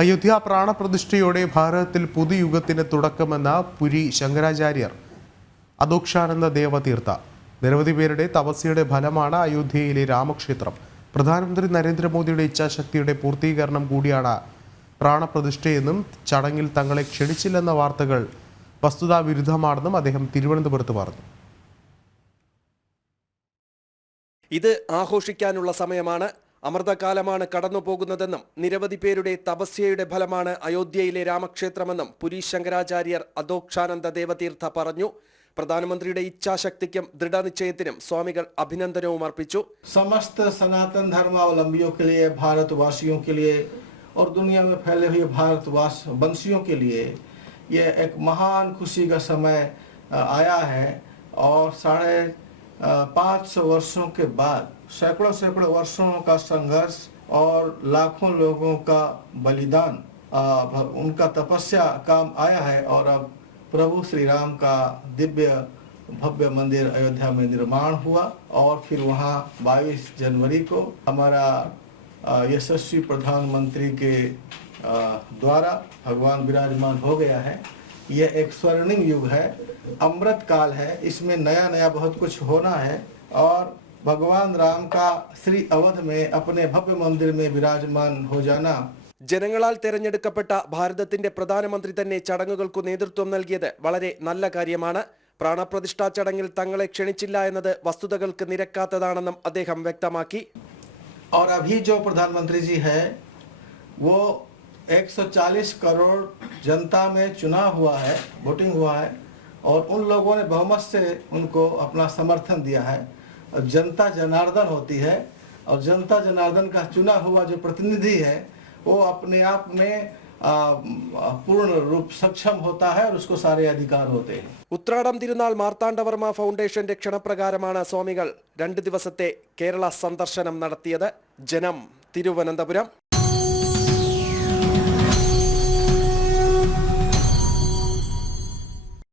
അയോധ്യ പ്രാണപ്രതിഷ്ഠയോടെ ഭാരതത്തിൽ പുതുയുഗത്തിന് തുടക്കമെന്ന പുരി ശങ്കരാചാര്യർ അദോക്ഷാനന്ദ ദേവതീർത്ഥ. നിരവധി പേരുടെ തപസ്യയുടെ ഫലമാണ് അയോധ്യയിലെ രാമക്ഷേത്രം. പ്രധാനമന്ത്രി നരേന്ദ്രമോദിയുടെ ഇച്ഛാശക്തിയുടെ പൂർത്തീകരണം കൂടിയാണ് പ്രാണപ്രതിഷ്ഠയെന്നും ചടങ്ങിൽ തങ്ങളെ ക്ഷണിച്ചില്ലെന്ന വാർത്തകൾ വസ്തുതാവിരുദ്ധമാണെന്നും അദ്ദേഹം തിരുവനന്തപുരത്ത് പറഞ്ഞു. ഇത് ആഘോഷിക്കാനുള്ള സമയമാണ്. അമൃതകാലമാണ് കടന്നുപോകുന്നതെന്നും നിരവധി പേരുടെ തപസ്യയുടെ ഫലമാണ് അയോധ്യയിലെ രാമക്ഷേത്രമെന്നും പുരി ശങ്കരാചാര്യർ അദോക്ഷാനന്ദ ദേവതീർത്ഥ പറഞ്ഞു. പ്രധാനമന്ത്രിയുടെ ഇച്ഛാശക്തിക്കും ദൃഢനിശ്ചയത്തിനും സ്വാമികൾ അഭിനന്ദനവും അർപ്പിച്ചു. समस्त सनातन धर्मावलंबियों के लिए, भारतवासियों के लिए और दुनिया में फैले हुए भारतवंशियों के लिए यह एक महान खुशी का समय आया है और 550 वर्षों के बाद सैकड़ों वर्षों का संघर्ष और लाखों लोगों का बलिदान, उनका तपस्या काम आया है और अब प्रभु श्री राम का दिव्य भव्य मंदिर अयोध्या में निर्माण हुआ और फिर वहाँ 22 जनवरी को हमारा यशस्वी प्रधानमंत्री के द्वारा भगवान विराजमान हो गया है। यह एक स्वर्णिम युग है, अमृत काल है, इसमें नया बहुत कुछ होना है और भगवान राम का श्री अवध में अपने भव्य मंदिर में विराजमान हो जाना. ജനങ്ങളാൽ തെരഞ്ഞെടുക്കപ്പെട്ട ഭാരതത്തിന്റെ പ്രധാനമന്ത്രി തന്നെ ചടങ്ങുകൾക്കു നേതൃത്വം നൽകിയത് വളരെ നല്ല കാര്യമാണ്. പ്രാണപ്രതിഷ്ഠാ ചടങ്ങിൽ തങ്ങളെ ക്ഷണിച്ചില്ല എന്നത് വസ്തുതകൾക്ക് നിരക്കാത്തതാണെന്നും അദ്ദേഹം വ്യക്തമാക്കി. और अभी जो प्रधानमंत्री जी है वो 140 करोड़ जनता में चुनाव हुआ है, वोटिंग हुआ है और उन लोगों ने बहुमत से उनको अपना समर्थन दिया है. जनता जनार्दन होती है और जनता जनार्दन का चुना हुआ जो प्रतिनिधि है वो अपने आप में पूर्ण रूप सक्षम होता है और उसको सारे अधिकार होते हैं. ഉത്രാടം തിരുനാൾ മാർത്താണ്ഡവർമ്മ ഫൗണ്ടേഷന്റെ ക്ഷണപ്രകാരമാണ് സ്വാമികൾ 2 ദിവസത്തെ കേരള സന്ദർശനം നടത്തിയത്. ജനം, തിരുവനന്തപുരം.